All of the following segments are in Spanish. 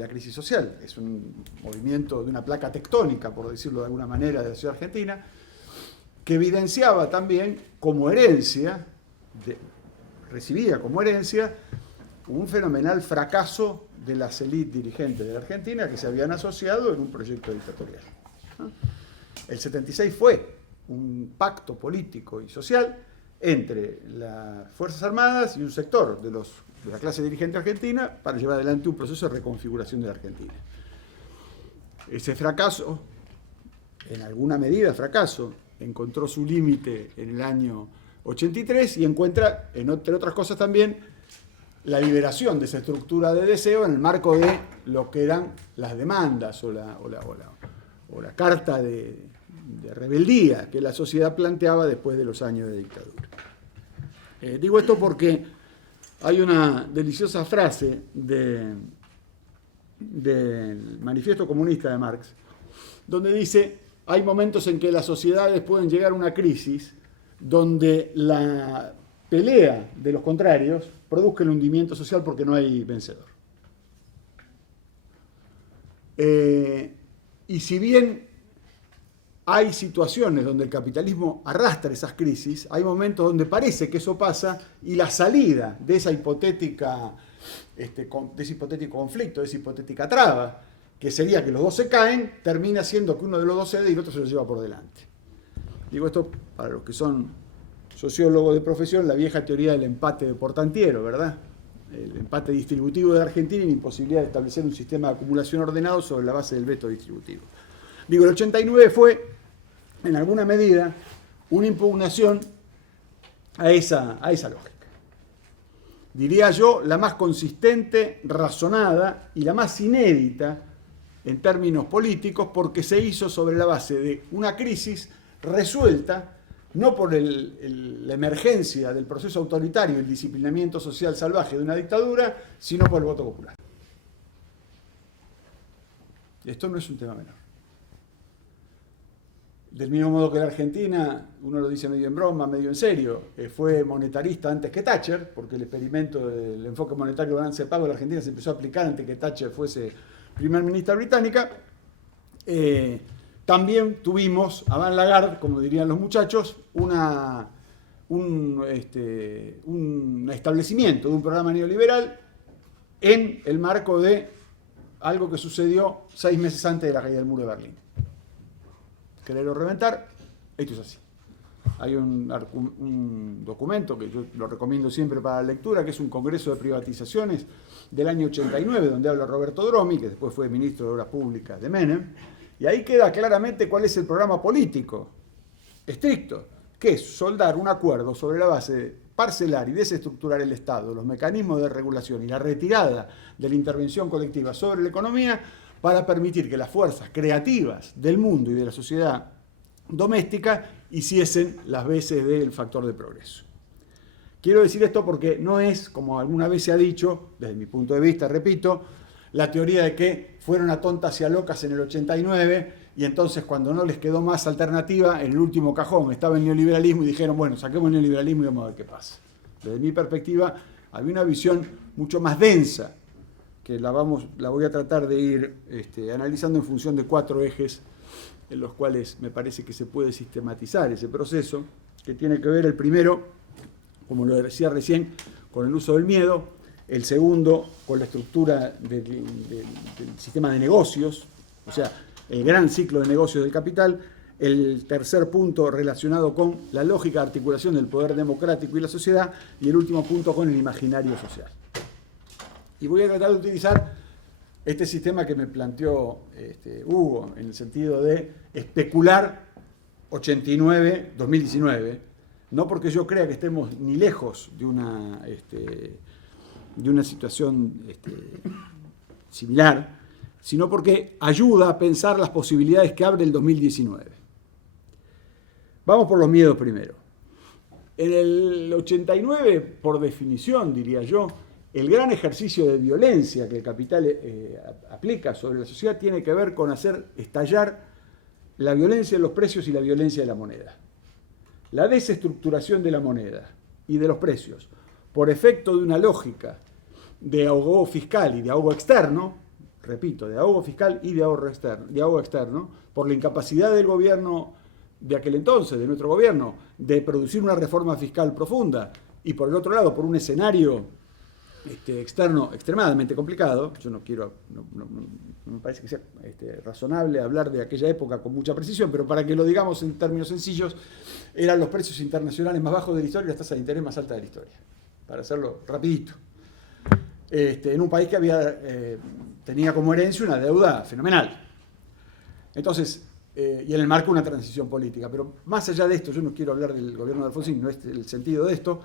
La crisis social es un movimiento de una placa tectónica, por decirlo de alguna manera, de la sociedad argentina, que evidenciaba también como herencia, recibía como herencia, un fenomenal fracaso de las élites dirigentes de la Argentina que se habían asociado en un proyecto dictatorial. El 76 fue un pacto político y social entre las Fuerzas Armadas y un sector de la clase dirigente argentina para llevar adelante un proceso de reconfiguración de la Argentina. Ese fracaso, en alguna medida fracaso, encontró su límite en el año 83 y encuentra, entre otras cosas también, la liberación de esa estructura de deseo en el marco de lo que eran las demandas o la carta de rebeldía que la sociedad planteaba después de los años de dictadura. Digo esto porque hay una deliciosa frase del Manifiesto Comunista de Marx, donde dice: hay momentos en que las sociedades pueden llegar a una crisis donde la pelea de los contrarios produzca el hundimiento social porque no hay vencedor. Y si bien hay situaciones donde el capitalismo arrastra esas crisis, hay momentos donde parece que eso pasa y la salida de ese hipotético conflicto, de esa hipotética traba, que sería que los dos se caen, termina siendo que uno de los dos cede y el otro se lo lleva por delante. Digo esto para los que son sociólogos de profesión, la vieja teoría del empate de Portantiero, ¿verdad? El empate distributivo de la Argentina y la imposibilidad de establecer un sistema de acumulación ordenado sobre la base del veto distributivo. Digo, el 89 fue, en alguna medida, una impugnación a esa lógica. Diría yo, la más consistente, razonada y la más inédita en términos políticos, porque se hizo sobre la base de una crisis resuelta no por la emergencia del proceso autoritario y el disciplinamiento social salvaje de una dictadura, sino por el voto popular. Esto no es un tema menor. Del mismo modo que la Argentina, uno lo dice medio en broma, medio en serio, fue monetarista antes que Thatcher, porque el experimento del enfoque monetario de balance de pago de la Argentina se empezó a aplicar antes que Thatcher fuese primer ministra británica. También tuvimos a Van Lagarde, como dirían los muchachos, un establecimiento de un programa neoliberal en el marco de algo que sucedió 6 meses antes de la caída del muro de Berlín. Quererlo reventar, esto es así. Hay un documento que yo lo recomiendo siempre para la lectura, que es un congreso de privatizaciones del año 89, donde habla Roberto Dromi, que después fue ministro de Obras Públicas de Menem, y ahí queda claramente cuál es el programa político estricto, que es soldar un acuerdo sobre la base de parcelar y desestructurar el Estado, los mecanismos de regulación y la retirada de la intervención colectiva sobre la economía para permitir que las fuerzas creativas del mundo y de la sociedad doméstica hiciesen las veces del factor de progreso. Quiero decir esto porque no es, como alguna vez se ha dicho, desde mi punto de vista, repito, la teoría de que fueron a tontas y a locas en el 89 y entonces cuando no les quedó más alternativa, en el último cajón estaba el neoliberalismo y dijeron, bueno, saquemos el neoliberalismo y vamos a ver qué pasa. Desde mi perspectiva, había una visión mucho más densa, que la voy a tratar de ir analizando en función de 4 ejes en los cuales me parece que se puede sistematizar ese proceso, que tiene que ver el primero, como lo decía recién, con el uso del miedo, el segundo con la estructura del sistema de negocios, o sea, el gran ciclo de negocios del capital, el tercer punto relacionado con la lógica de articulación del poder democrático y la sociedad, y el último punto con el imaginario social. Y voy a tratar de utilizar este sistema que me planteó Hugo, en el sentido de especular 89-2019, no porque yo crea que estemos ni lejos de una situación similar, sino porque ayuda a pensar las posibilidades que abre el 2019. Vamos por los miedos primero. En el 89, por definición, diría yo, el gran ejercicio de violencia que el capital aplica sobre la sociedad tiene que ver con hacer estallar la violencia de los precios y la violencia de la moneda. La desestructuración de la moneda y de los precios, por efecto de una lógica de ahogo fiscal y de ahogo externo, repito, de ahogo fiscal y de ahogo externo, por la incapacidad del gobierno de aquel entonces, de nuestro gobierno, de producir una reforma fiscal profunda, y por el otro lado, por un escenario externo extremadamente complicado. Yo no me parece que sea razonable hablar de aquella época con mucha precisión, pero para que lo digamos en términos sencillos, eran los precios internacionales más bajos de la historia y las tasas de interés más altas de la historia, para hacerlo rapidito. En un país que tenía como herencia una deuda fenomenal. Entonces, y en el marco de una transición política. Pero más allá de esto, yo no quiero hablar del gobierno de Alfonsín, no es el sentido de esto.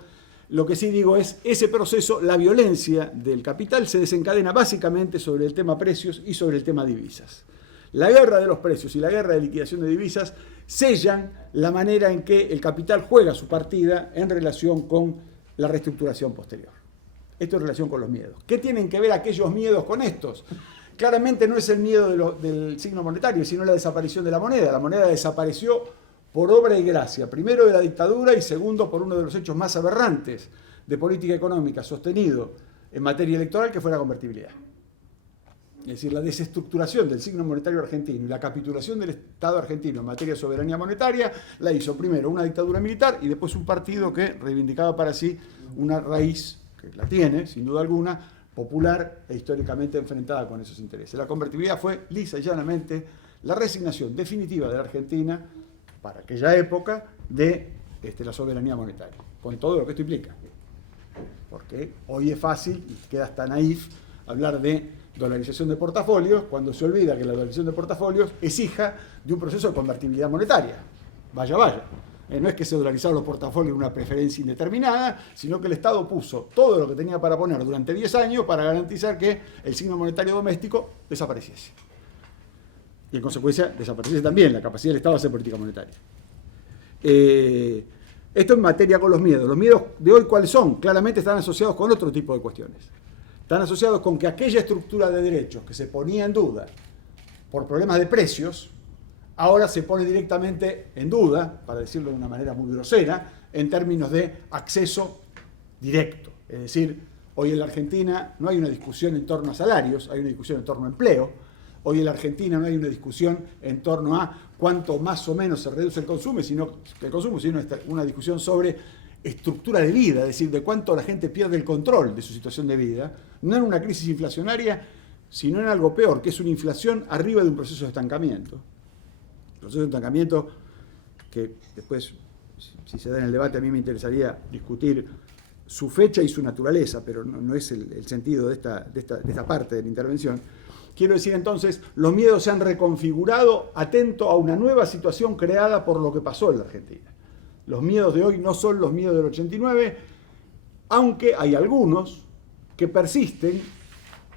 Lo que sí digo es, ese proceso, la violencia del capital se desencadena básicamente sobre el tema precios y sobre el tema divisas. La guerra de los precios y la guerra de liquidación de divisas sellan la manera en que el capital juega su partida en relación con la reestructuración posterior. Esto en relación con los miedos. ¿Qué tienen que ver aquellos miedos con estos? Claramente no es el miedo del signo monetario, sino la desaparición de la moneda. La moneda desapareció por obra y gracia, primero de la dictadura y segundo por uno de los hechos más aberrantes de política económica sostenido en materia electoral, que fue la convertibilidad. Es decir, la desestructuración del signo monetario argentino y la capitulación del Estado argentino en materia de soberanía monetaria la hizo primero una dictadura militar y después un partido que reivindicaba para sí una raíz, que la tiene, sin duda alguna, popular e históricamente enfrentada con esos intereses. La convertibilidad fue lisa y llanamente la resignación definitiva de la Argentina para aquella época de la soberanía monetaria, con todo lo que esto implica. Porque hoy es fácil y queda hasta naif hablar de dolarización de portafolios cuando se olvida que la dolarización de portafolios es hija de un proceso de convertibilidad monetaria. Vaya, vaya. No es que se dolarizaron los portafolios en una preferencia indeterminada, sino que el Estado puso todo lo que tenía para poner durante 10 años para garantizar que el signo monetario doméstico desapareciese. Y en consecuencia desapareciese también la capacidad del Estado de hacer política monetaria. Esto en materia con los miedos. Los miedos de hoy, ¿cuáles son? Claramente están asociados con otro tipo de cuestiones. Están asociados con que aquella estructura de derechos que se ponía en duda por problemas de precios, ahora se pone directamente en duda, para decirlo de una manera muy grosera, en términos de acceso directo. Es decir, hoy en la Argentina no hay una discusión en torno a salarios, hay una discusión en torno a empleo. Hoy en la Argentina no hay una discusión en torno a cuánto más o menos se reduce el consumo, sino una discusión sobre estructura de vida, es decir, de cuánto la gente pierde el control de su situación de vida, no en una crisis inflacionaria, sino en algo peor, que es una inflación arriba de un proceso de estancamiento. Proceso de estancamiento que después, si se da en el debate, a mí me interesaría discutir su fecha y su naturaleza, pero no es el sentido de esta parte de la intervención. Quiero decir entonces, los miedos se han reconfigurado atento a una nueva situación creada por lo que pasó en la Argentina. Los miedos de hoy no son los miedos del 89, aunque hay algunos que persisten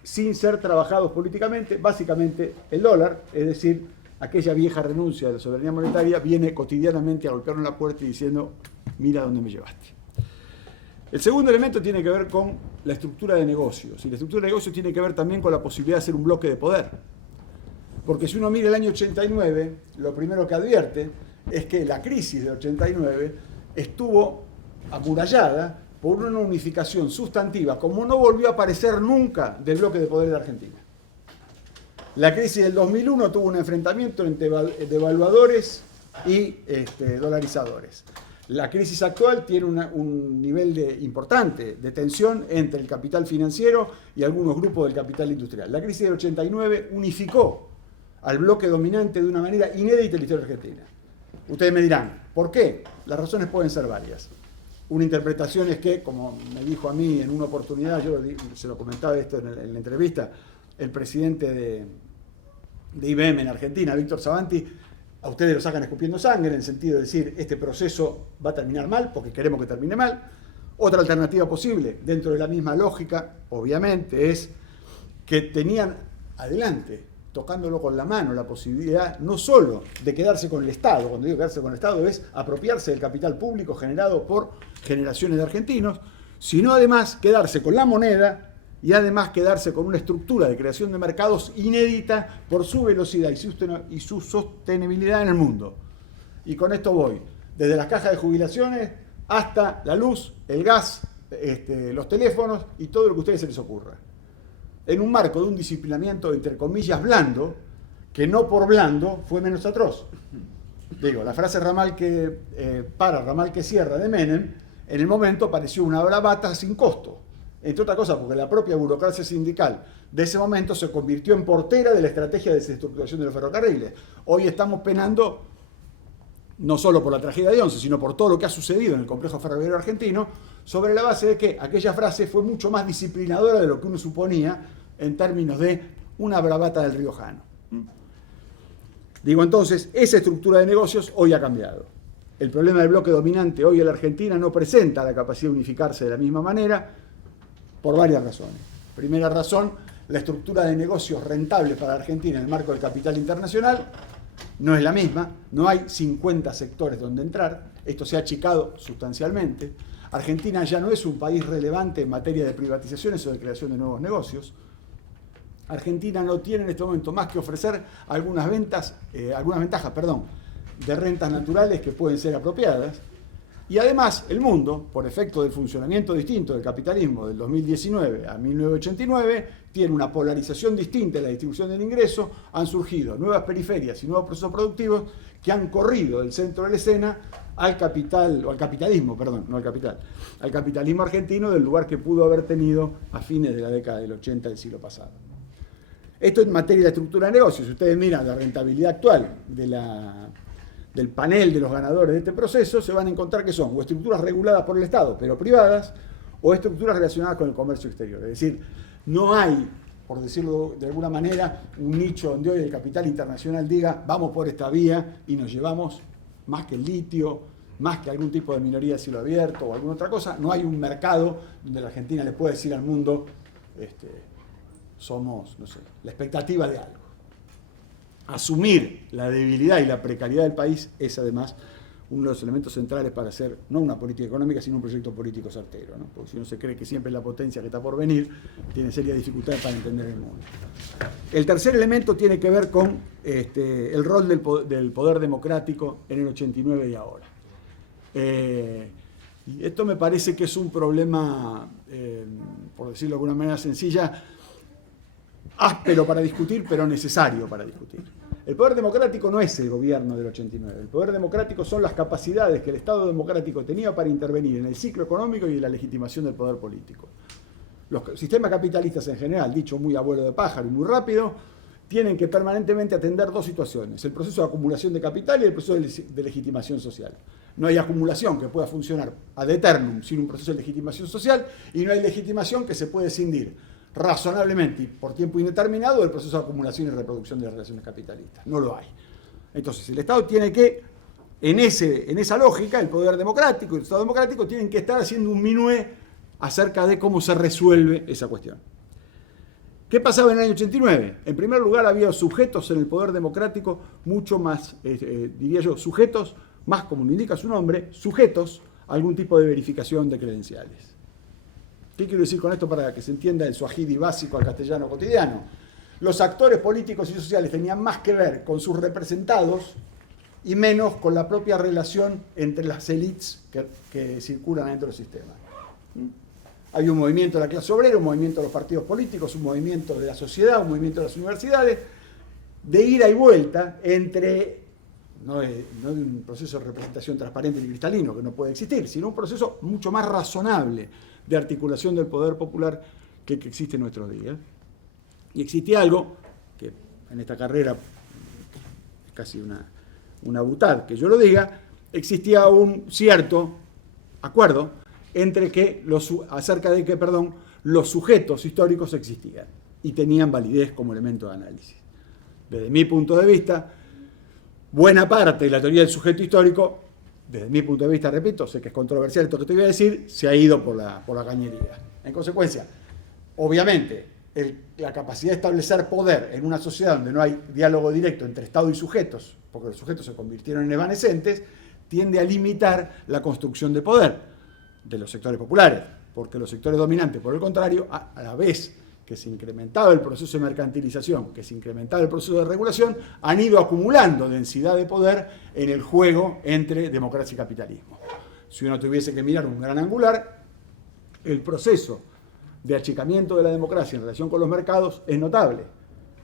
sin ser trabajados políticamente, básicamente el dólar, es decir, aquella vieja renuncia de la soberanía monetaria viene cotidianamente a golpearnos la puerta y diciendo, mira dónde me llevaste. El segundo elemento tiene que ver con la estructura de negocios, y la estructura de negocios tiene que ver también con la posibilidad de hacer un bloque de poder. Porque si uno mira el año 89, lo primero que advierte es que la crisis de 89 estuvo amurallada por una unificación sustantiva, como no volvió a aparecer nunca del bloque de poder de Argentina. La crisis del 2001 tuvo un enfrentamiento entre devaluadores y dolarizadores. La crisis actual tiene un nivel importante de tensión entre el capital financiero y algunos grupos del capital industrial. La crisis del 89 unificó al bloque dominante de una manera inédita en la historia argentina. Ustedes me dirán, ¿por qué? Las razones pueden ser varias. Una interpretación es que, como me dijo a mí en una oportunidad, yo se lo comentaba esto en la entrevista, el presidente de IBM en Argentina, Víctor Savanti, a ustedes lo sacan escupiendo sangre, en el sentido de decir, este proceso va a terminar mal, porque queremos que termine mal. Otra alternativa posible, dentro de la misma lógica, obviamente, es que tenían adelante, tocándolo con la mano, la posibilidad no solo de quedarse con el Estado, cuando digo quedarse con el Estado es apropiarse del capital público generado por generaciones de argentinos, sino además quedarse con la moneda y además quedarse con una estructura de creación de mercados inédita por su velocidad y su sostenibilidad en el mundo. Y con esto voy, desde las cajas de jubilaciones hasta la luz, el gas, los teléfonos y todo lo que a ustedes se les ocurra. en un marco de un disciplinamiento, entre comillas, blando, que no por blando fue menos atroz. Digo, la frase ramal que cierra de Menem, en el momento pareció una bravata sin costo. Entre otras cosas, porque la propia burocracia sindical de ese momento se convirtió en portera de la estrategia de desestructuración de los ferrocarriles. Hoy estamos penando, no solo por la tragedia de Once, sino por todo lo que ha sucedido en el complejo ferroviario argentino, sobre la base de que aquella frase fue mucho más disciplinadora de lo que uno suponía en términos de una bravata del riojano. Digo entonces, esa estructura de negocios hoy ha cambiado. El problema del bloque dominante hoy en la Argentina no presenta la capacidad de unificarse de la misma manera por varias razones. Primera razón, la estructura de negocios rentables para la Argentina en el marco del capital internacional no es la misma, no hay 50 sectores donde entrar, esto se ha achicado sustancialmente. Argentina ya no es un país relevante en materia de privatizaciones o de creación de nuevos negocios. Argentina no tiene en este momento más que ofrecer algunas ventajas, de rentas naturales que pueden ser apropiadas. Y además, el mundo, por efecto del funcionamiento distinto del capitalismo del 2019 a 1989, tiene una polarización distinta en la distribución del ingreso, han surgido nuevas periferias y nuevos procesos productivos que han corrido del centro de la escena al capitalismo argentino del lugar que pudo haber tenido a fines de la década del 80 del siglo pasado. Esto en materia de estructura de negocios. Si ustedes miran la rentabilidad actual del panel de los ganadores de este proceso, se van a encontrar que son o estructuras reguladas por el Estado, pero privadas, o estructuras relacionadas con el comercio exterior. Es decir, no hay, por decirlo de alguna manera, un nicho donde hoy el capital internacional diga vamos por esta vía y nos llevamos más que el litio, más que algún tipo de minoría de cielo abierto o alguna otra cosa. No hay un mercado donde la Argentina le pueda decir al mundo somos, no sé, la expectativa de algo. Asumir la debilidad y la precariedad del país es además uno de los elementos centrales para hacer no una política económica, sino un proyecto político certero, ¿no? Porque si uno se cree que siempre es la potencia que está por venir, tiene serias dificultades para entender el mundo. El tercer elemento tiene que ver con el rol del poder democrático en el 89 y ahora. Y esto me parece que es un problema, por decirlo de alguna manera sencilla, áspero para discutir, pero necesario para discutir. El poder democrático no es el gobierno del 89. El poder democrático son las capacidades que el Estado democrático tenía para intervenir en el ciclo económico y en la legitimación del poder político. Los sistemas capitalistas en general, dicho muy abuelo de pájaro y muy rápido, tienen que permanentemente atender dos situaciones: el proceso de acumulación de capital y el proceso de legitimación social. No hay acumulación que pueda funcionar ad eternum sin un proceso de legitimación social, y no hay legitimación que se puede escindir razonablemente y por tiempo indeterminado del proceso de acumulación y reproducción de las relaciones capitalistas. No lo hay. Entonces, el Estado tiene que, en esa lógica, el poder democrático y el Estado democrático tienen que estar haciendo un minué acerca de cómo se resuelve esa cuestión. ¿Qué pasaba en el año 89? En primer lugar, había sujetos en el poder democrático mucho más, diría yo, sujetos, más como lo indica su nombre, sujetos a algún tipo de verificación de credenciales. ¿Qué quiero decir con esto para que se entienda el suajidi básico al castellano cotidiano? Los actores políticos y sociales tenían más que ver con sus representados y menos con la propia relación entre las élites que circulan dentro del sistema. Había un movimiento de la clase obrera, un movimiento de los partidos políticos, un movimiento de la sociedad, un movimiento de las universidades, de ida y vuelta entre, no de un proceso de representación transparente y cristalino, que no puede existir, sino un proceso mucho más razonable de articulación del poder popular que existe en nuestros días. Y existía algo que en esta carrera es casi una butad que yo lo diga, existía un cierto acuerdo acerca de que los sujetos históricos existían y tenían validez como elemento de análisis. Desde mi punto de vista, buena parte de la teoría del sujeto histórico, desde mi punto de vista, repito, sé que es controversial esto que te voy a decir, se ha ido por la cañería. En consecuencia, obviamente, la capacidad de establecer poder en una sociedad donde no hay diálogo directo entre Estado y sujetos, porque los sujetos se convirtieron en evanescentes, tiende a limitar la construcción de poder de los sectores populares, porque los sectores dominantes, por el contrario, a la vez que se incrementaba el proceso de mercantilización, que se incrementaba el proceso de regulación, han ido acumulando densidad de poder en el juego entre democracia y capitalismo. Si uno tuviese que mirar un gran angular, el proceso de achicamiento de la democracia en relación con los mercados es notable.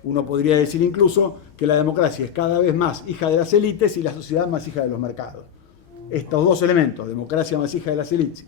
Uno podría decir incluso que la democracia es cada vez más hija de las élites y la sociedad más hija de los mercados. Estos dos elementos, democracia más hija de las élites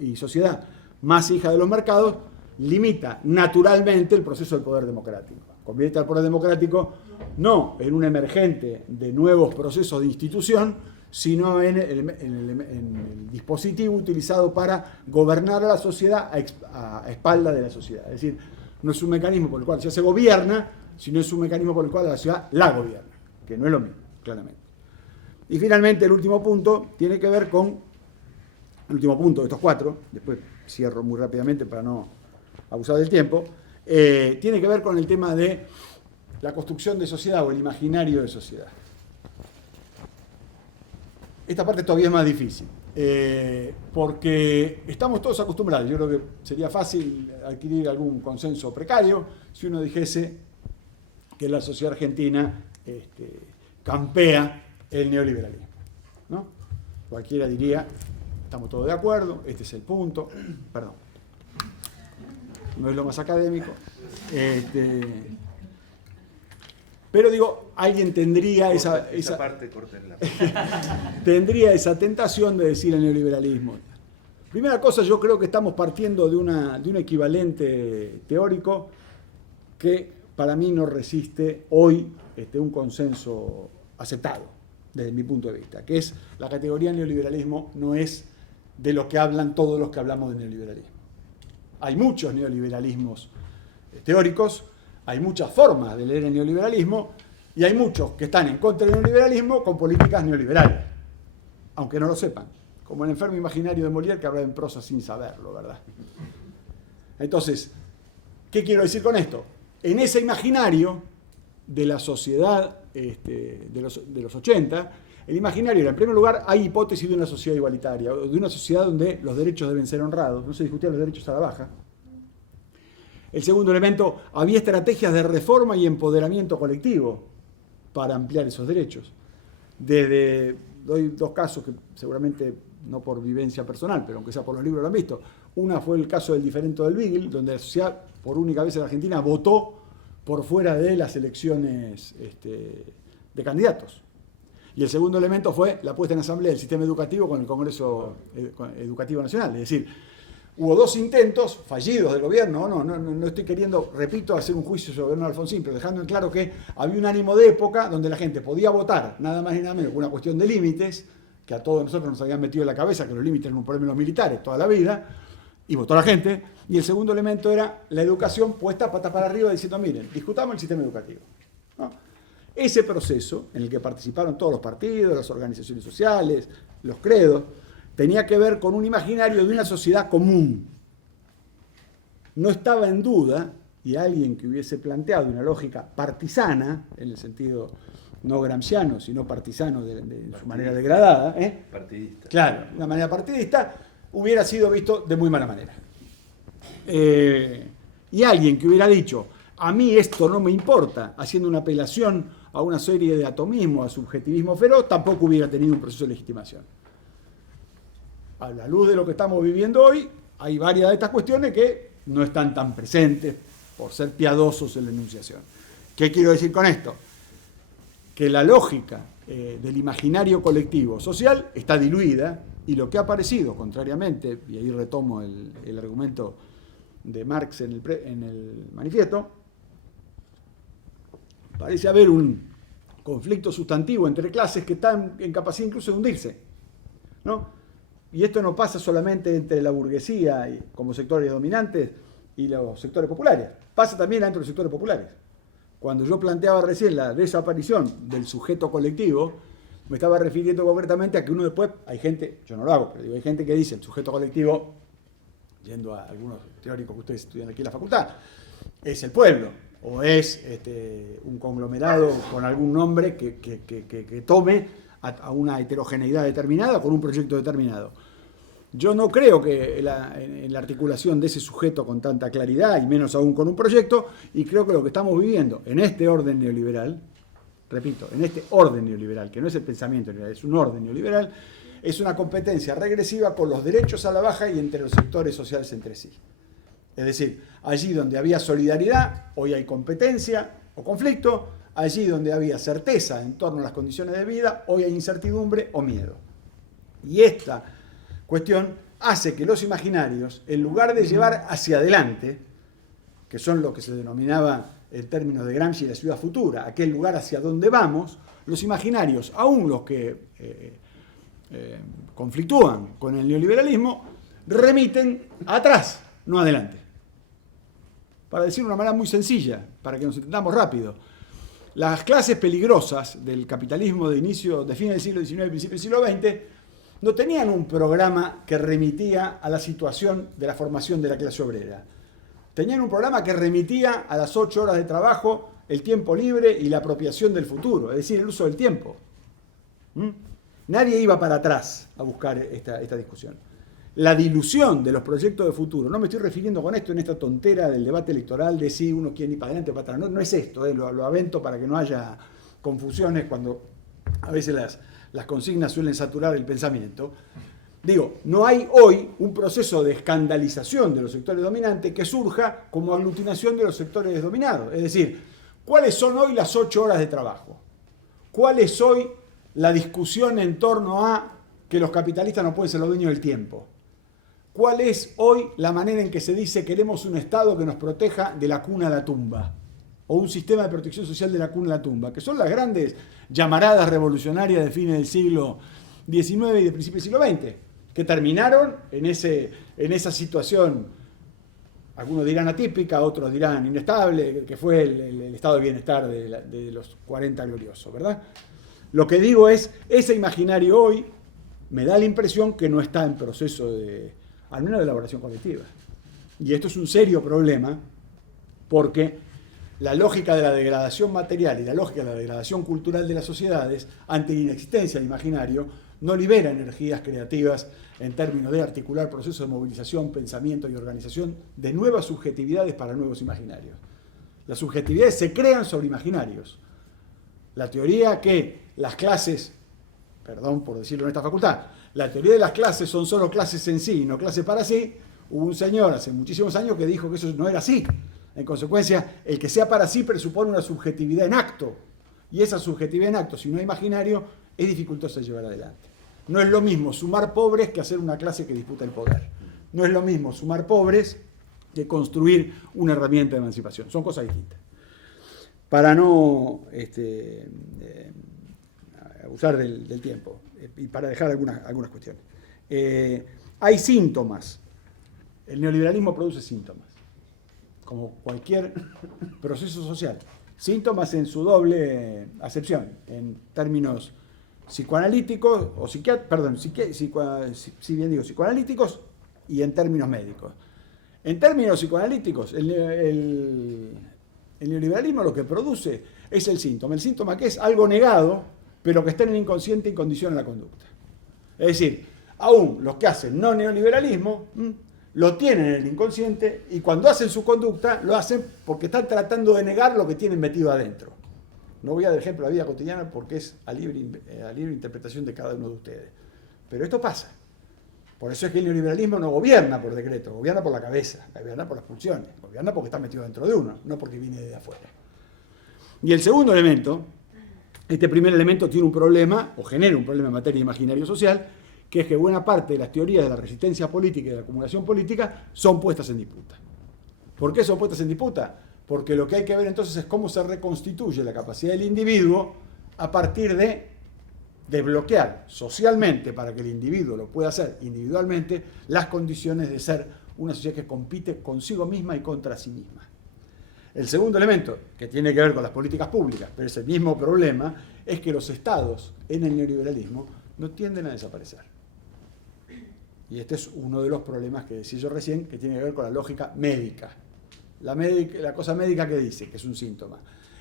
y sociedad más hija de los mercados, limita naturalmente el proceso del poder democrático. Convierte al poder democrático no en un emergente de nuevos procesos de institución, sino en el dispositivo utilizado para gobernar a la sociedad a espalda de la sociedad. Es decir, no es un mecanismo por el cual se gobierna, sino es un mecanismo por el cual la sociedad la gobierna, que no es lo mismo, claramente. Y finalmente, el último punto tiene que ver con, el último punto de estos cuatro, después cierro muy rápidamente para no abusar del tiempo, tiene que ver con el tema de la construcción de sociedad o el imaginario de sociedad. Esta parte todavía es más difícil, porque estamos todos acostumbrados. Yo creo que sería fácil adquirir algún consenso precario si uno dijese que la sociedad argentina campea el neoliberalismo, ¿no? Cualquiera diría, estamos todos de acuerdo, este es el punto, perdón, no es lo más académico, pero digo, alguien tendría esa parte, tendría esa tentación de decir el neoliberalismo. Primera cosa, yo creo que estamos partiendo de un equivalente teórico que para mí no resiste hoy un consenso aceptado, desde mi punto de vista, que es la categoría neoliberalismo no es de lo que hablan todos los que hablamos de neoliberalismo. Hay muchos neoliberalismos teóricos, hay muchas formas de leer el neoliberalismo y hay muchos que están en contra del neoliberalismo con políticas neoliberales, aunque no lo sepan, como el enfermo imaginario de Molière que habla en prosa sin saberlo, ¿verdad? Entonces, ¿qué quiero decir con esto? En ese imaginario de la sociedad de los 80, el imaginario era, en primer lugar, hay hipótesis de una sociedad igualitaria, de una sociedad donde los derechos deben ser honrados, no se discutían los derechos a la baja. El segundo elemento, había estrategias de reforma y empoderamiento colectivo para ampliar esos derechos. Doy dos casos que seguramente no por vivencia personal, pero aunque sea por los libros lo han visto. Una fue el caso del diferendo del Beagle, donde la sociedad, por única vez en Argentina, votó por fuera de las elecciones de candidatos. Y el segundo elemento fue la puesta en asamblea del sistema educativo con el Congreso Educativo Nacional. Es decir, hubo dos intentos fallidos del gobierno. No estoy queriendo, repito, hacer un juicio sobre el gobierno de Alfonsín, pero dejando en claro que había un ánimo de época donde la gente podía votar, nada más y nada menos que una cuestión de límites, que a todos nosotros nos habían metido en la cabeza que los límites eran un problema de los militares toda la vida, y votó la gente. Y el segundo elemento era la educación puesta patas para arriba diciendo, miren, discutamos el sistema educativo, ¿no? Ese proceso, en el que participaron todos los partidos, las organizaciones sociales, los credos, tenía que ver con un imaginario de una sociedad común. No estaba en duda, y alguien que hubiese planteado una lógica partisana, en el sentido no gramsciano, sino partisano de su manera degradada, partidista. Claro, una manera partidista, hubiera sido visto de muy mala manera. Y alguien que hubiera dicho, a mí esto no me importa, haciendo una apelación a una serie de atomismo, a subjetivismo feroz, tampoco hubiera tenido un proceso de legitimación. A la luz de lo que estamos viviendo hoy, hay varias de estas cuestiones que no están tan presentes por ser piadosos en la enunciación. ¿Qué quiero decir con esto? Que la lógica del imaginario colectivo social está diluida y lo que ha aparecido, contrariamente, y ahí retomo el argumento de Marx en el manifiesto, parece haber un conflicto sustantivo entre clases que están en capacidad incluso de hundirse, ¿no? Y esto no pasa solamente entre la burguesía como sectores dominantes y los sectores populares, pasa también dentro de los sectores populares. Cuando yo planteaba recién la desaparición del sujeto colectivo, me estaba refiriendo concretamente a que uno después, hay gente, yo no lo hago, pero digo, hay gente que dice el sujeto colectivo, yendo a algunos teóricos que ustedes estudian aquí en la facultad, es el pueblo, o es un conglomerado con algún nombre que tome a una heterogeneidad determinada con un proyecto determinado. Yo no creo que en la articulación de ese sujeto con tanta claridad, y menos aún con un proyecto, y creo que lo que estamos viviendo en este orden neoliberal, repito, en este orden neoliberal, que no es el pensamiento neoliberal, es un orden neoliberal, es una competencia regresiva con los derechos a la baja y entre los sectores sociales entre sí. Es decir, allí donde había solidaridad, hoy hay competencia o conflicto. Allí donde había certeza en torno a las condiciones de vida, hoy hay incertidumbre o miedo. Y esta cuestión hace que los imaginarios, en lugar de llevar hacia adelante, que son lo que se denominaba en términos de Gramsci la ciudad futura, aquel lugar hacia donde vamos, los imaginarios, aún los que conflictúan con el neoliberalismo, remiten atrás, no adelante. Para decirlo de una manera muy sencilla, para que nos entendamos rápido, las clases peligrosas del capitalismo de fin del siglo XIX y principio del siglo XX no tenían un programa que remitía a la situación de la formación de la clase obrera. Tenían un programa que remitía a las 8 horas de trabajo, el tiempo libre y la apropiación del futuro, es decir, el uso del tiempo. Nadie iba para atrás a buscar esta discusión. La dilución de los proyectos de futuro, no me estoy refiriendo con esto en esta tontera del debate electoral de si uno quiere ir para adelante o para atrás, no es esto, lo avento para que no haya confusiones cuando a veces las consignas suelen saturar el pensamiento. Digo, no hay hoy un proceso de escandalización de los sectores dominantes que surja como aglutinación de los sectores dominados. Es decir, ¿cuáles son hoy las 8 horas de trabajo? ¿Cuál es hoy la discusión en torno a que los capitalistas no pueden ser los dueños del tiempo? ¿Cuál es hoy la manera en que se dice queremos un Estado que nos proteja de la cuna a la tumba? O un sistema de protección social de la cuna a la tumba, que son las grandes llamaradas revolucionarias de fines del siglo XIX y de principios del siglo XX, que terminaron en esa situación, algunos dirán atípica, otros dirán inestable, que fue el estado de bienestar de los 40 gloriosos, ¿verdad? Lo que digo es, ese imaginario hoy me da la impresión que no está en proceso al menos de elaboración colectiva. Y esto es un serio problema porque la lógica de la degradación material y la lógica de la degradación cultural de las sociedades, ante la inexistencia del imaginario, no libera energías creativas en términos de articular procesos de movilización, pensamiento y organización de nuevas subjetividades para nuevos imaginarios. Las subjetividades se crean sobre imaginarios. La teoría que las clases, perdón por decirlo en esta facultad, la teoría de las clases son solo clases en sí y no clases para sí, hubo un señor hace muchísimos años que dijo que eso no era así. En consecuencia, el que sea para sí presupone una subjetividad en acto. Y esa subjetividad en acto, si no es imaginario, es dificultosa de llevar adelante. No es lo mismo sumar pobres que hacer una clase que disputa el poder. No es lo mismo sumar pobres que construir una herramienta de emancipación. Son cosas distintas. Para no abusar del tiempo y para dejar algunas cuestiones. Hay síntomas. El neoliberalismo produce síntomas, como cualquier proceso social. Síntomas en su doble acepción, en términos psicoanalíticos, o psicoanalíticos y en términos médicos. En términos psicoanalíticos, el neoliberalismo lo que produce es el síntoma que es algo negado, pero que está en el inconsciente y condiciona la conducta. Es decir, aún los que hacen no neoliberalismo lo tienen en el inconsciente y cuando hacen su conducta lo hacen porque están tratando de negar lo que tienen metido adentro. No voy a dar ejemplo de la vida cotidiana porque es a libre interpretación de cada uno de ustedes. Pero esto pasa. Por eso es que el neoliberalismo no gobierna por decreto, gobierna por la cabeza, gobierna por las pulsiones, gobierna porque está metido dentro de uno, no porque viene de afuera. Y el segundo elemento, este primer elemento tiene un problema, o genera un problema en materia de imaginario social, que es que buena parte de las teorías de la resistencia política y de la acumulación política son puestas en disputa. ¿Por qué son puestas en disputa? Porque lo que hay que ver entonces es cómo se reconstituye la capacidad del individuo a partir de desbloquear socialmente, para que el individuo lo pueda hacer individualmente, las condiciones de ser una sociedad que compite consigo misma y contra sí misma. El segundo elemento, que tiene que ver con las políticas públicas, pero es el mismo problema, es que los estados en el neoliberalismo no tienden a desaparecer. Y este es uno de los problemas que decía yo recién, que tiene que ver con la lógica médica. La cosa médica que dice, que es un síntoma,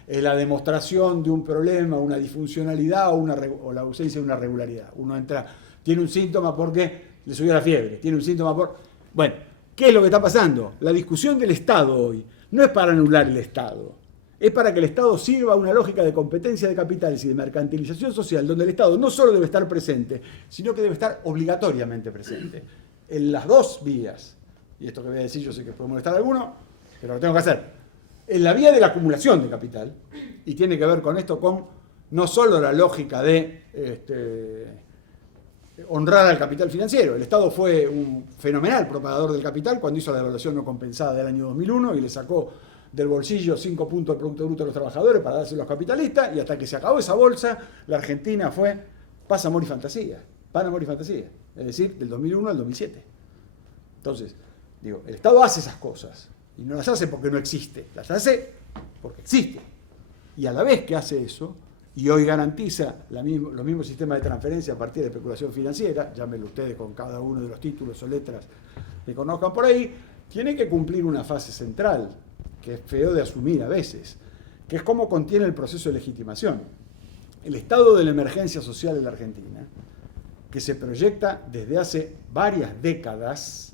es la demostración de un problema, una disfuncionalidad o la ausencia de una regularidad. Uno entra, tiene un síntoma porque le subió la fiebre, tiene un síntoma por... Bueno, ¿qué es lo que está pasando? La discusión del Estado hoy no es para anular el Estado, es para que el Estado sirva a una lógica de competencia de capitales y de mercantilización social, donde el Estado no solo debe estar presente, sino que debe estar obligatoriamente presente. En las dos vías, y esto que voy a decir yo sé que puede molestar a alguno, pero lo tengo que hacer. En la vía de la acumulación de capital, y tiene que ver con esto, con no solo la lógica de honrar al capital financiero. El Estado fue un fenomenal propagador del capital cuando hizo la devaluación no compensada del año 2001 y le sacó del bolsillo 5 puntos del Producto Bruto a los trabajadores para dárselo a los capitalistas, y hasta que se acabó esa bolsa, la Argentina fue paz, amor y fantasía. Pan, amor y fantasía. Es decir, del 2001 al 2007. Entonces, digo, el Estado hace esas cosas. Y no las hace porque no existe. Las hace porque existe. Y a la vez que hace eso, y hoy garantiza los mismos sistemas de transferencia a partir de especulación financiera, llámenlo ustedes con cada uno de los títulos o letras que conozcan por ahí, tiene que cumplir una fase central, que es feo de asumir a veces, que es cómo contiene el proceso de legitimación. El estado de la emergencia social en la Argentina, que se proyecta desde hace varias décadas,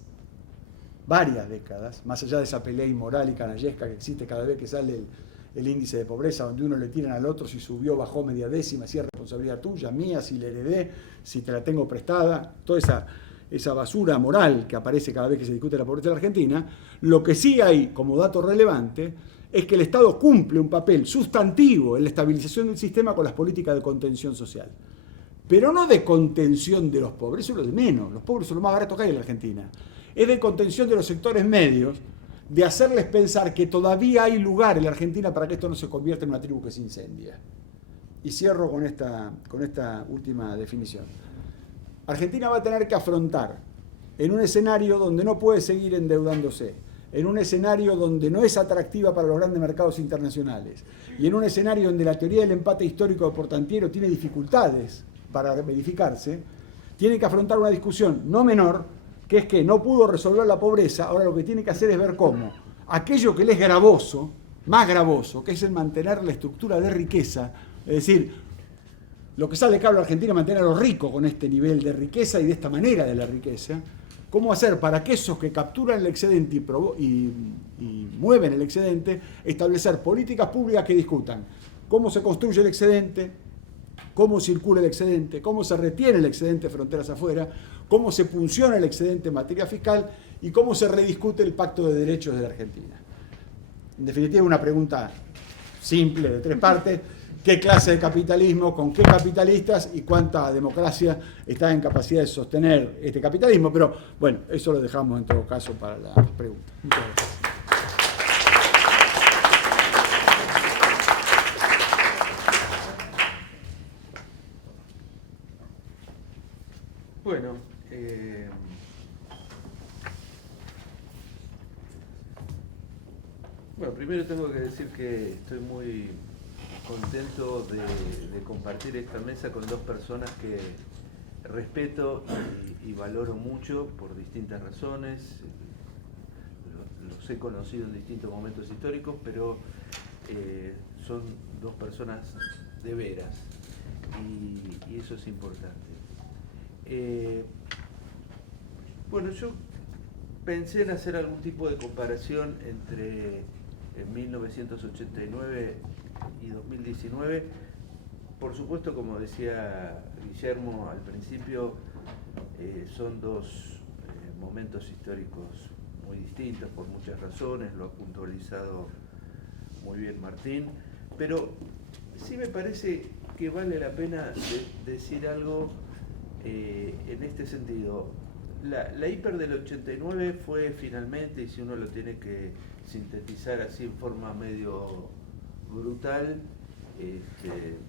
más allá de esa pelea inmoral y canallesca que existe cada vez que sale el índice de pobreza, donde uno le tiran al otro si subió, bajó media décima, si es responsabilidad tuya, mía, si la heredé, si te la tengo prestada, toda esa basura moral que aparece cada vez que se discute la pobreza en la Argentina. Lo que sí hay como dato relevante es que el Estado cumple un papel sustantivo en la estabilización del sistema con las políticas de contención social. Pero no de contención de los pobres, eso es lo de menos, los pobres son los más baratos que hay en la Argentina. Es de contención de los sectores medios, de hacerles pensar que todavía hay lugar en la Argentina para que esto no se convierta en una tribu que se incendia. Y cierro con esta última definición. Argentina va a tener que afrontar, en un escenario donde no puede seguir endeudándose, en un escenario donde no es atractiva para los grandes mercados internacionales, y en un escenario donde la teoría del empate histórico de Portantiero tiene dificultades para verificarse, tiene que afrontar una discusión no menor, que es que no pudo resolver la pobreza. Ahora lo que tiene que hacer es ver cómo aquello que le es gravoso, más gravoso, que es el mantener la estructura de riqueza, es decir, lo que sale caro a la Argentina es mantener a los ricos con este nivel de riqueza y de esta manera de la riqueza, cómo hacer para que esos que capturan el excedente y mueven el excedente, establecer políticas públicas que discutan cómo se construye el excedente, cómo circula el excedente, cómo se retiene el excedente fronteras afuera, cómo se funciona el excedente en materia fiscal y cómo se rediscute el pacto de derechos de la Argentina. En definitiva, una pregunta simple de 3 partes. ¿Qué clase de capitalismo, con qué capitalistas y cuánta democracia está en capacidad de sostener este capitalismo? Pero bueno, eso lo dejamos en todo caso para la pregunta. Muchas gracias. Bueno, primero tengo que decir que estoy muy contento de compartir esta mesa con 2 personas que respeto y valoro mucho por distintas razones. Los he conocido en distintos momentos históricos, pero son 2 personas de veras y eso es importante. Bueno, yo pensé en hacer algún tipo de comparación entre 1989 y 2019. Por supuesto, como decía Guillermo al principio, son 2 momentos históricos muy distintos por muchas razones, lo ha puntualizado muy bien Martín, pero sí me parece que vale la pena decir algo en este sentido. La hiper del 89 fue finalmente, y si uno lo tiene que sintetizar así en forma medio brutal,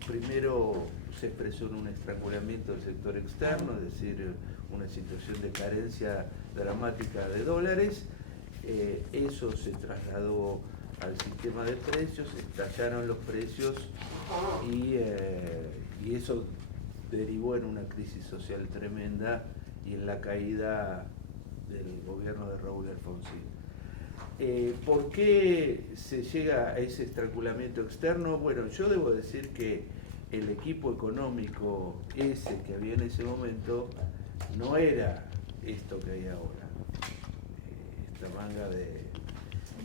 primero se expresó en un estrangulamiento del sector externo, es decir, una situación de carencia dramática de dólares. Eso se trasladó al sistema de precios, estallaron los precios y eso derivó en una crisis social tremenda y en la caída del gobierno de Raúl Alfonsín. ¿Por qué se llega a ese estrangulamiento externo? Bueno, yo debo decir que el equipo económico ese que había en ese momento no era esto que hay ahora. Esta manga de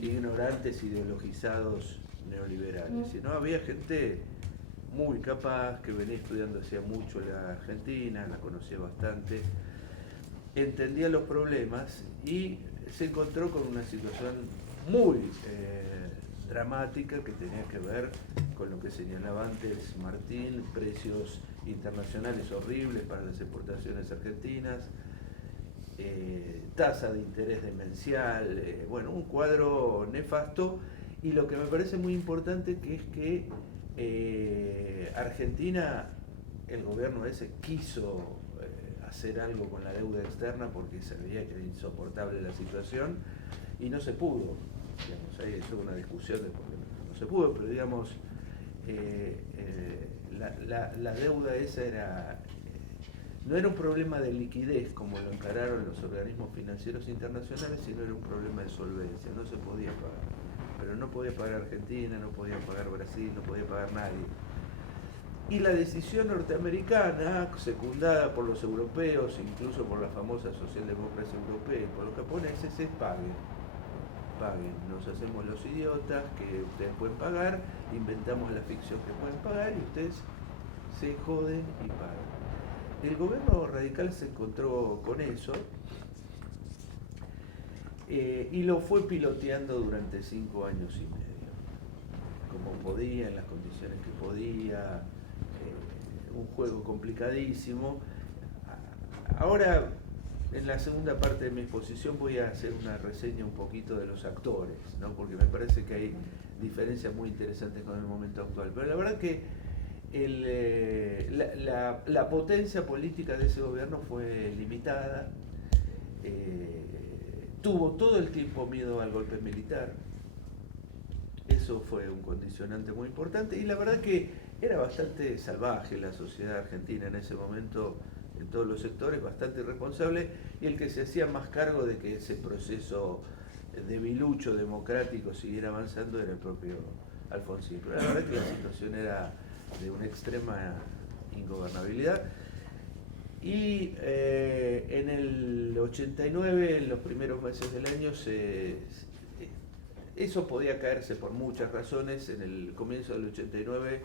ignorantes ideologizados neoliberales, sino había gente muy capaz que venía estudiando hacía mucho la Argentina, la conocía bastante, entendía los problemas y se encontró con una situación muy dramática que tenía que ver con lo que señalaba antes Martín, precios internacionales horribles para las exportaciones argentinas, tasa de interés demencial, bueno, un cuadro nefasto. Y lo que me parece muy importante que es que Argentina, el gobierno ese quiso hacer algo con la deuda externa porque sabía que era insoportable la situación y no se pudo. Digamos, ahí es una discusión de por qué no se pudo, pero digamos, la deuda esa era, no era un problema de liquidez como lo encararon los organismos financieros internacionales, sino era un problema de solvencia, no se podía pagar. Pero no podía pagar Argentina, no podía pagar Brasil, no podía pagar nadie. Y la decisión norteamericana, secundada por los europeos, incluso por la famosa socialdemocracia europea y por los japoneses, es paguen, nos hacemos los idiotas que ustedes pueden pagar, inventamos la ficción que pueden pagar y ustedes se joden y pagan. El gobierno radical se encontró con eso y lo fue piloteando durante 5 años y medio, como podía, en las condiciones que podía, un juego complicadísimo. Ahora, en la segunda parte de mi exposición voy a hacer una reseña un poquito de los actores, ¿no? Porque me parece que hay diferencias muy interesantes con el momento actual. Pero la verdad que la potencia política de ese gobierno fue limitada. Tuvo todo el tiempo miedo al golpe militar, eso fue un condicionante muy importante y la verdad que era bastante salvaje la sociedad argentina en ese momento, en todos los sectores, bastante irresponsable, y el que se hacía más cargo de que ese proceso debilucho democrático siguiera avanzando era el propio Alfonsín. Pero la verdad que la situación era de una extrema ingobernabilidad. Y en el 89, en los primeros meses del año, eso podía caerse por muchas razones. En el comienzo del 89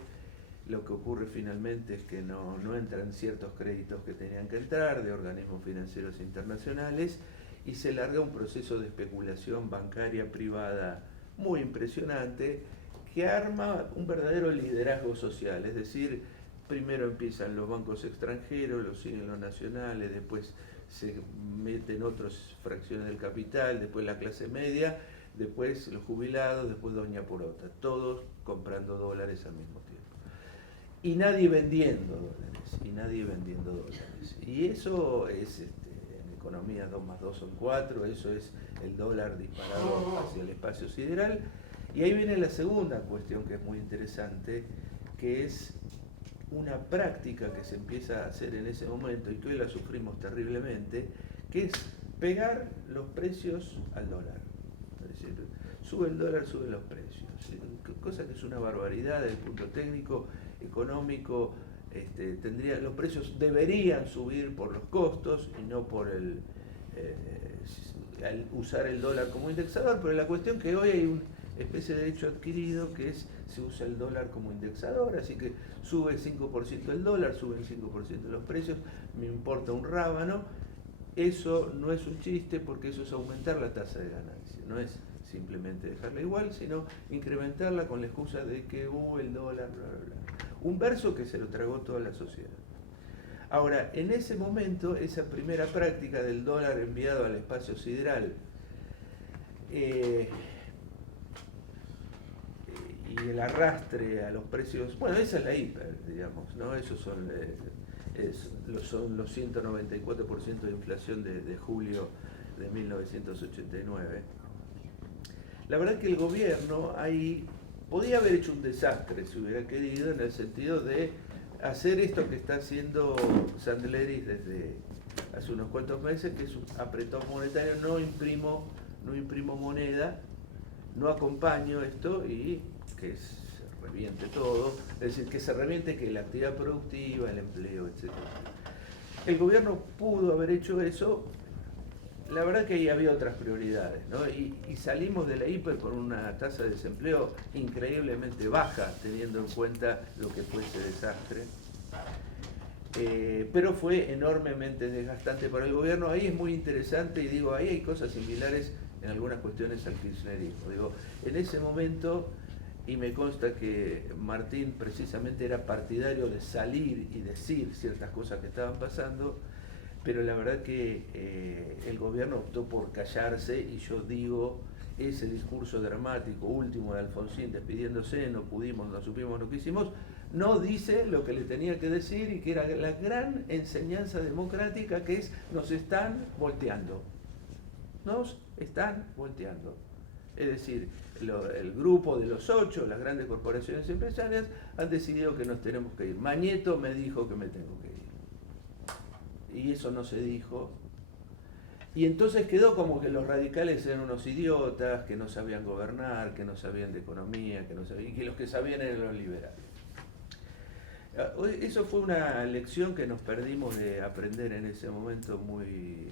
lo que ocurre finalmente es que no entran ciertos créditos que tenían que entrar de organismos financieros internacionales y se larga un proceso de especulación bancaria privada muy impresionante que arma un verdadero liderazgo social, es decir, primero empiezan los bancos extranjeros, los siguen los nacionales, después se meten otras fracciones del capital, después la clase media, después los jubilados, después Doña Porota, todos comprando dólares al mismo tiempo. Y nadie vendiendo dólares. Y eso es, en economía 2 más 2 son 4, eso es el dólar disparado hacia el espacio sideral. Y ahí viene la segunda cuestión que es muy interesante, que es una práctica que se empieza a hacer en ese momento y que hoy la sufrimos terriblemente, que es pegar los precios al dólar. Es decir, sube el dólar, suben los precios. Cosa que es una barbaridad desde el punto técnico, económico. Los precios deberían subir por los costos y no por al usar el dólar como indexador, pero la cuestión que hoy hay una especie de derecho adquirido que se usa el dólar como indexador, así que sube el 5% el dólar, sube el 5% los precios, me importa un rábano. Eso no es un chiste porque eso es aumentar la tasa de ganancia, no es simplemente dejarla igual, sino incrementarla con la excusa de que el dólar, bla, bla, bla. Un verso que se lo tragó toda la sociedad. Ahora, en ese momento, esa primera práctica del dólar enviado al espacio sideral y el arrastre a los precios, bueno, esa es la hiper, digamos, ¿no? Esos son los 194% de inflación de julio de 1989. La verdad que el gobierno ahí podía haber hecho un desastre si hubiera querido, en el sentido de hacer esto que está haciendo Sandleris desde hace unos cuantos meses, que es un apretón monetario, no imprimo moneda, no acompaño esto y que se reviente todo, es decir, que se reviente que la actividad productiva, el empleo, etc. El gobierno pudo haber hecho eso, la verdad que ahí había otras prioridades, ¿no? Y salimos de la hiper con una tasa de desempleo increíblemente baja, teniendo en cuenta lo que fue ese desastre. Pero fue enormemente desgastante para el gobierno. Ahí es muy interesante, y digo, ahí hay cosas similares en algunas cuestiones al kirchnerismo. Digo, en ese momento, y me consta que Martín precisamente era partidario de salir y decir ciertas cosas que estaban pasando, pero la verdad que el gobierno optó por callarse, y yo digo, ese discurso dramático último de Alfonsín despidiéndose, no pudimos, no supimos, no quisimos, no dice lo que le tenía que decir, y que era la gran enseñanza democrática, que es: nos están volteando. Nos están volteando. Es decir, el grupo de los 8, las grandes corporaciones empresarias, han decidido que nos tenemos que ir. Mañeto me dijo que me tengo que ir. Y eso no se dijo. Y entonces quedó como que los radicales eran unos idiotas, que no sabían gobernar, que no sabían de economía, y que los que sabían eran los liberales. Eso fue una lección que nos perdimos de aprender en ese momento muy,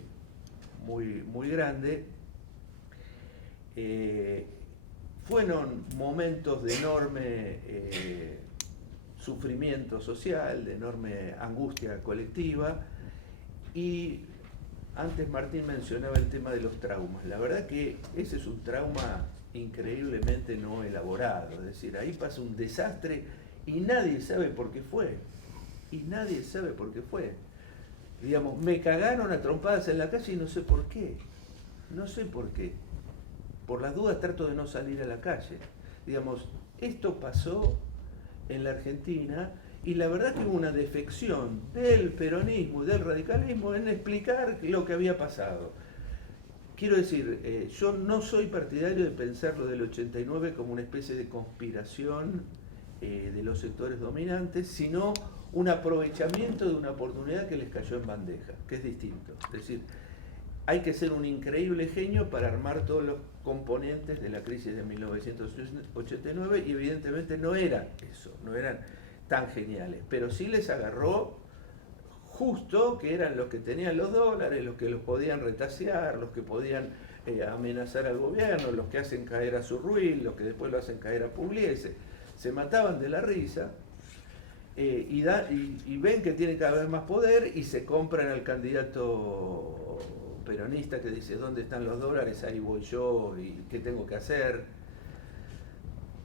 muy, muy grande. Fueron momentos de enorme sufrimiento social, de enorme angustia colectiva, y antes Martín mencionaba el tema de los traumas. La verdad que ese es un trauma increíblemente no elaborado, es decir, ahí pasa un desastre y nadie sabe por qué fue, Digamos, me cagaron a trompadas en la calle y no sé por qué, Por las dudas trato de no salir a la calle. Digamos, esto pasó en la Argentina, y la verdad que hubo una defección del peronismo y del radicalismo en explicar lo que había pasado. Quiero decir, yo no soy partidario de pensar lo del 89 como una especie de conspiración de los sectores dominantes, sino un aprovechamiento de una oportunidad que les cayó en bandeja, que es distinto. Es decir, hay que ser un increíble genio para armar todos los componentes de la crisis de 1989, y evidentemente no eran eso, no eran tan geniales, pero sí les agarró justo que eran los que tenían los dólares, los que los podían retasear, los que podían amenazar al gobierno, los que hacen caer a Surruil, los que después lo hacen caer a Pugliese. Se mataban de la risa, y ven que tienen cada vez más poder, y se compran al candidato peronista que dice: ¿dónde están los dólares? Ahí voy yo, y ¿qué tengo que hacer?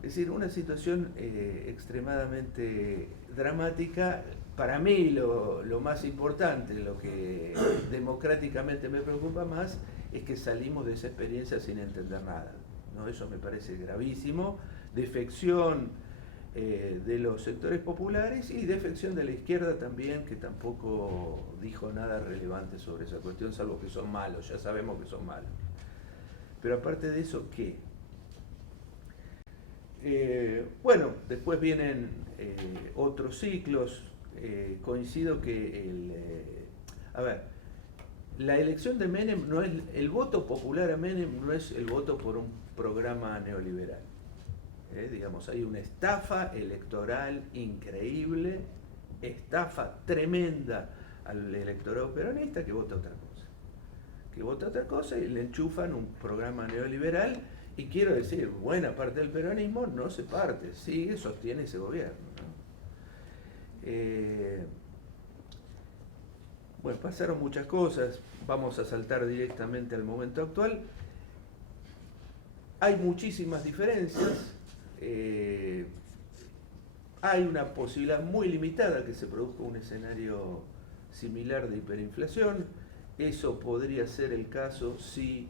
Es decir, una situación extremadamente dramática. Para mí lo más importante, lo que democráticamente me preocupa más, es que salimos de esa experiencia sin entender nada, ¿no? Eso me parece gravísimo. Defección de los sectores populares, y defección de la izquierda también, que tampoco dijo nada relevante sobre esa cuestión, salvo que son malos, ya sabemos que son malos. Pero aparte de eso, ¿qué? Bueno, después vienen otros ciclos. Coincido que la elección de Menem no es el voto popular a Menem, no es el voto por un programa neoliberal. Digamos, hay una estafa electoral increíble, estafa tremenda al electorado peronista, que vota otra cosa, y le enchufan un programa neoliberal. Y quiero decir, buena parte del peronismo no se parte, sigue, sostiene ese gobierno, ¿no? Bueno, pasaron muchas cosas, vamos a saltar directamente al momento actual. Hay muchísimas diferencias, hay una posibilidad muy limitada que se produzca un escenario similar de hiperinflación. Eso podría ser el caso si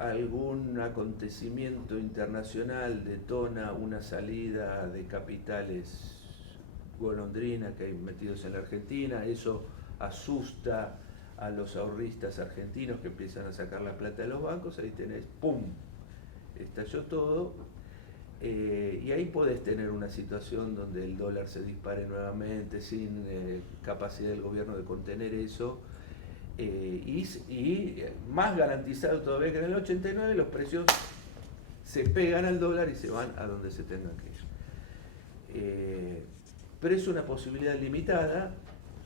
algún acontecimiento internacional detona una salida de capitales golondrina que hay metidos en la Argentina. Eso asusta a los ahorristas argentinos, que empiezan a sacar la plata de los bancos. Ahí tenés, ¡pum!, estalló todo, y ahí podés tener una situación donde el dólar se dispare nuevamente sin capacidad del gobierno de contener eso. Y más garantizado todavía que en el 89, los precios se pegan al dólar y se van a donde se tengan que ir. Pero es una posibilidad limitada,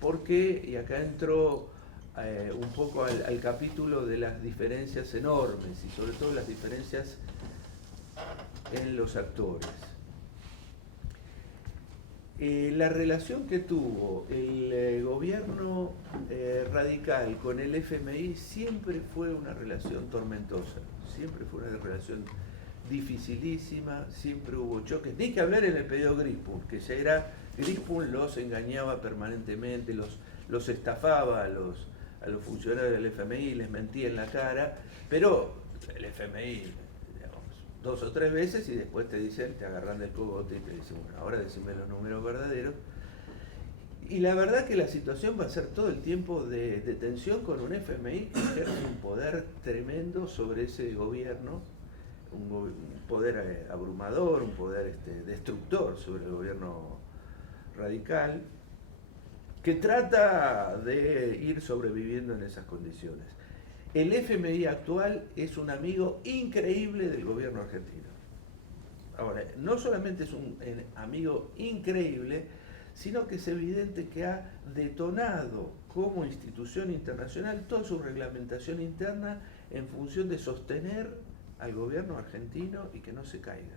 porque, y acá entró un poco al capítulo de las diferencias enormes y sobre todo las diferencias en los actores. La relación que tuvo el gobierno radical con el FMI siempre fue una relación tormentosa, siempre fue una relación dificilísima, siempre hubo choques, ni que hablar en el periodo Grispun, que ya era, Grispun los engañaba permanentemente, los estafaba a los funcionarios del FMI, les mentía en la cara, pero el FMI, digamos, 2 o 3 veces y después te dicen, te agarran del cogote y te dicen, bueno, ahora decime los números verdaderos. Y la verdad que la situación va a ser todo el tiempo de tensión con un FMI que ejerce un poder tremendo sobre ese gobierno, un poder abrumador, un poder destructor sobre el gobierno radical, que trata de ir sobreviviendo en esas condiciones. El FMI actual es un amigo increíble del gobierno argentino. Ahora, no solamente es un amigo increíble, sino que es evidente que ha detonado como institución internacional toda su reglamentación interna en función de sostener al gobierno argentino y que no se caiga.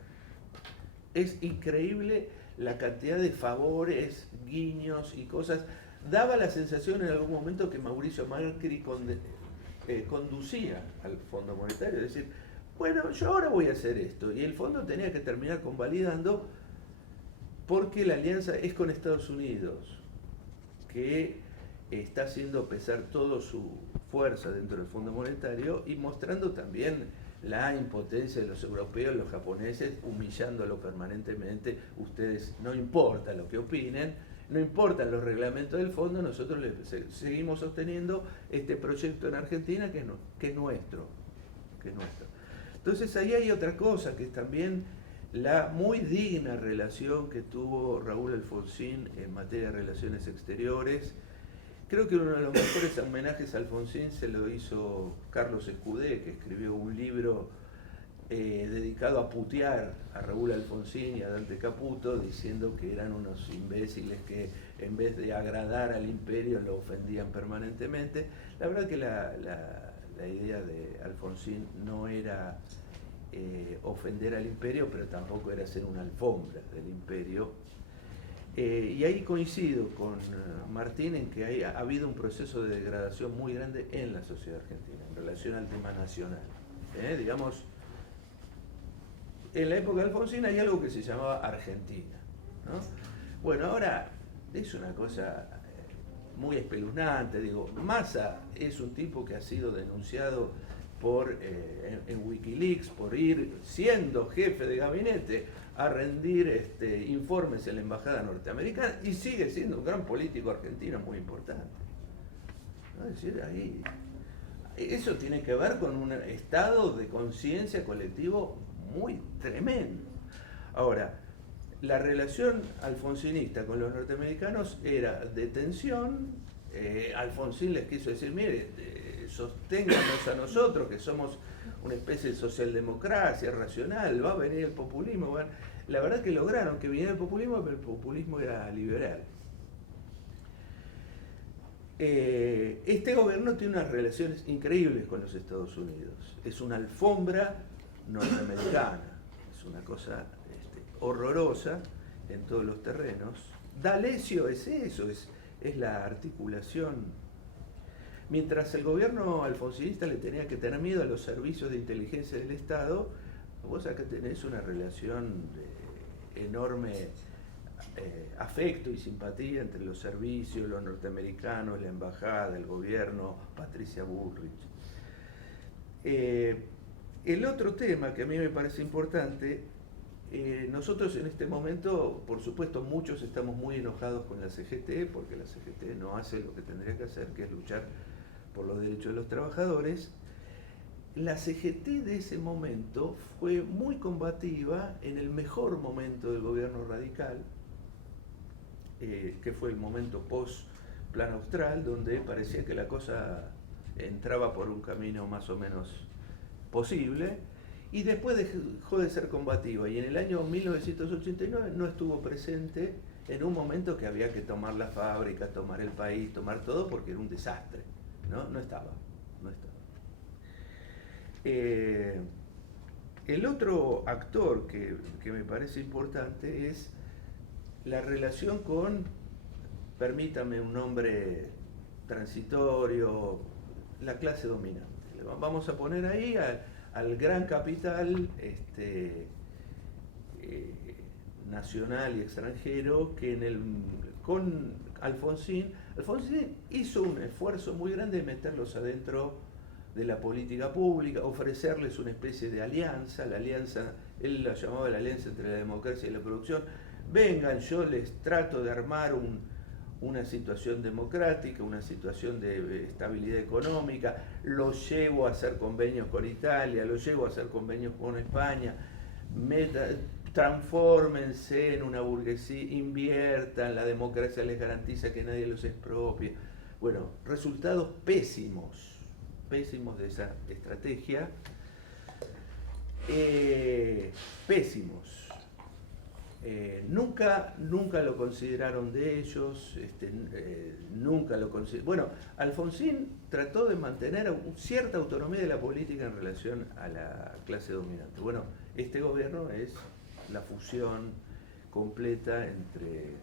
Es increíble la cantidad de favores, guiños y cosas. Daba la sensación en algún momento que Mauricio Macri conducía al Fondo Monetario, es decir, bueno, yo ahora voy a hacer esto, y el fondo tenía que terminar convalidando porque la alianza es con Estados Unidos, que está haciendo pesar toda su fuerza dentro del Fondo Monetario y mostrando también la impotencia de los europeos, los japoneses, humillándolo permanentemente. Ustedes, no importa lo que opinen, no importan los reglamentos del fondo, nosotros seguimos sosteniendo este proyecto en Argentina que es nuestro. Entonces ahí hay otra cosa, que es también la muy digna relación que tuvo Raúl Alfonsín en materia de relaciones exteriores. Creo que uno de los mejores homenajes a Alfonsín se lo hizo Carlos Escudé, que escribió un libro dedicado a putear a Raúl Alfonsín y a Dante Caputo, diciendo que eran unos imbéciles que en vez de agradar al imperio lo ofendían permanentemente. La verdad que la idea de Alfonsín no era ofender al imperio, pero tampoco era ser una alfombra del imperio. Y ahí coincido con Martín en que ha habido un proceso de degradación muy grande en la sociedad argentina en relación al tema nacional. Digamos, en la época de Alfonsín hay algo que se llamaba Argentina, ¿no? Bueno, ahora es una cosa muy espeluznante. Digo, Massa es un tipo que ha sido denunciado en Wikileaks por ir, siendo jefe de gabinete, a rendir informes en la embajada norteamericana, y sigue siendo un gran político argentino muy importante, ¿no? Es decir, ahí eso tiene que ver con un estado de conciencia colectivo muy tremendo. Ahora, la relación alfonsinista con los norteamericanos era de tensión. Alfonsín les quiso decir, mire, sosténganos a nosotros, que somos una especie de socialdemocracia racional, va a venir el populismo. Bueno, la verdad que lograron que viniera el populismo, pero el populismo era liberal. Este gobierno tiene unas relaciones increíbles con los Estados Unidos. Es una alfombra norteamericana, es una cosa horrorosa en todos los terrenos. D'Alessio es eso, es la articulación. Mientras el gobierno alfonsinista le tenía que tener miedo a los servicios de inteligencia del Estado, vos acá tenés una relación de enorme afecto y simpatía entre los servicios, los norteamericanos, la embajada, el gobierno, Patricia Bullrich. El otro tema que a mí me parece importante, nosotros en este momento, por supuesto, muchos estamos muy enojados con la CGT, porque la CGT no hace lo que tendría que hacer, que es luchar por los derechos de los trabajadores. La CGT de ese momento fue muy combativa en el mejor momento del gobierno radical, que fue el momento post-Plan Austral, donde parecía que la cosa entraba por un camino más o menos posible, y después dejó de ser combativa, y en el año 1989 no estuvo presente en un momento que había que tomar la fábrica, tomar el país, tomar todo, porque era un desastre. ¿no? No estaba. El otro actor que me parece importante es la relación con, permítame un nombre transitorio, la clase dominante. Vamos a poner ahí al gran capital nacional y extranjero que con Alfonsín hizo un esfuerzo muy grande de meterlos adentro de la política pública, ofrecerles una especie de alianza, la alianza, él la llamaba la alianza entre la democracia y la producción. Vengan, yo les trato de armar una situación democrática, una situación de estabilidad económica, los llevo a hacer convenios con Italia, los llevo a hacer convenios con España, transfórmense en una burguesía, inviertan, la democracia les garantiza que nadie los expropie. Bueno, resultados pésimos de esa estrategia, pésimos. Nunca lo consideraron de ellos, nunca lo consideraron. Bueno, Alfonsín trató de mantener cierta autonomía de la política en relación a la clase dominante. Bueno, este gobierno es la fusión completa entre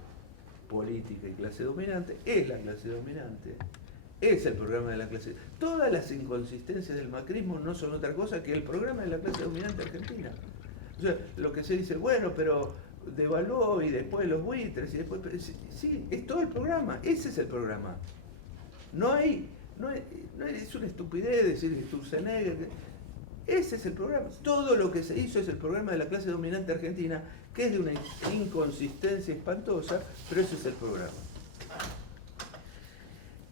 política y clase dominante, es la clase dominante, es el programa de la clase. Todas las inconsistencias del macrismo no son otra cosa que el programa de la clase dominante argentina. O sea, lo que se dice, bueno, pero devaluó y después los buitres y después... Sí, es todo el programa, ese es el programa. No es una estupidez decir Sturzenegger. Ese es el programa. Todo lo que se hizo es el programa de la clase dominante argentina, que es de una inconsistencia espantosa, pero ese es el programa.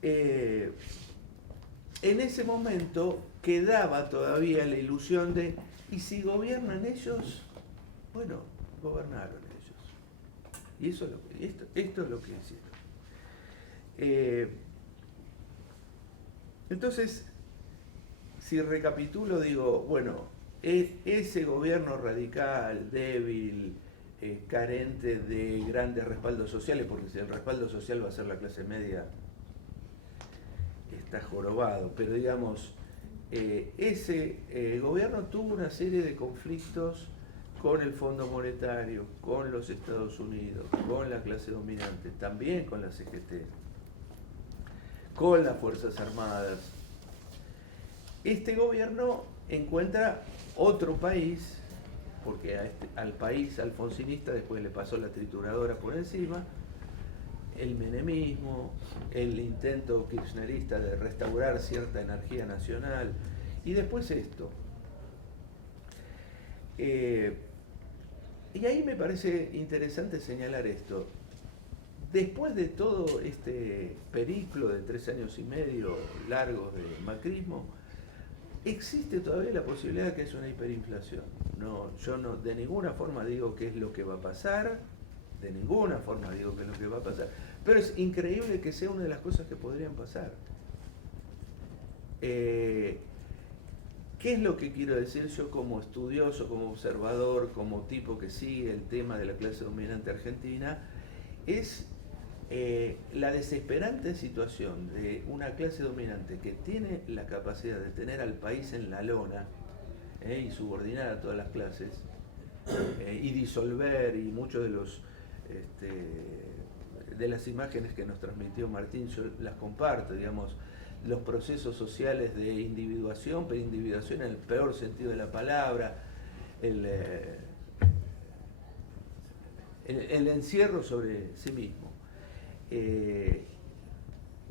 En ese momento quedaba todavía la ilusión de, ¿y si gobiernan ellos? Bueno, gobernaron ellos. Y esto es lo que hicieron. Entonces, si recapitulo, digo, bueno, ese gobierno radical, débil, carente de grandes respaldos sociales, porque si el respaldo social va a ser la clase media, está jorobado, pero digamos, ese gobierno tuvo una serie de conflictos con el Fondo Monetario, con los Estados Unidos, con la clase dominante, también con la CGT, con las Fuerzas Armadas. Este gobierno encuentra otro país, porque al país alfonsinista después le pasó la trituradora por encima, el menemismo, el intento kirchnerista de restaurar cierta energía nacional, y después esto. Y ahí me parece interesante señalar esto. Después de todo este periplo de 3 años y medio largos de macrismo, existe todavía la posibilidad de que es una hiperinflación. No, yo no de ninguna forma digo qué es lo que va a pasar, de ninguna forma digo qué es lo que va a pasar, pero es increíble que sea una de las cosas que podrían pasar. ¿Qué es lo que quiero decir yo como estudioso, como observador, como tipo que sigue el tema de la clase dominante argentina? Es la desesperante situación de una clase dominante que tiene la capacidad de tener al país en la lona y subordinar a todas las clases y disolver, y muchos de los de las imágenes que nos transmitió Martín yo las comparto, digamos, los procesos sociales de individuación, pero individuación en el peor sentido de la palabra, el encierro sobre sí mismo.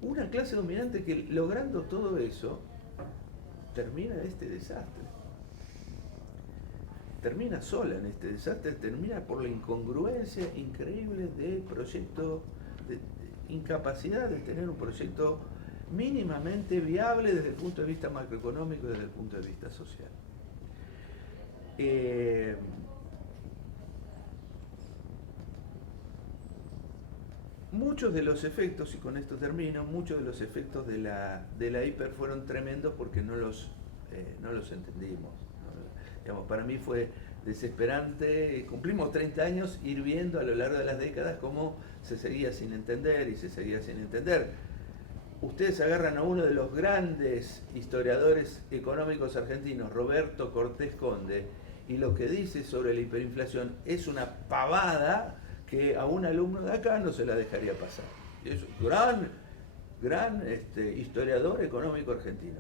Una clase dominante que, logrando todo eso, termina en este desastre. Termina sola en este desastre, termina por la incongruencia increíble del proyecto, de incapacidad de tener un proyecto mínimamente viable desde el punto de vista macroeconómico y desde el punto de vista social. Muchos de los efectos, y con esto termino, muchos de los efectos de la hiper fueron tremendos porque no los entendimos. Digamos, para mí fue desesperante, cumplimos 30 años ir viendo a lo largo de las décadas cómo se seguía sin entender y se seguía sin entender. ustedes agarran a uno de los grandes historiadores económicos argentinos, Roberto Cortés Conde, y lo que dice sobre la hiperinflación es una pavada que a un alumno de acá no se la dejaría pasar. Es un gran historiador económico argentino.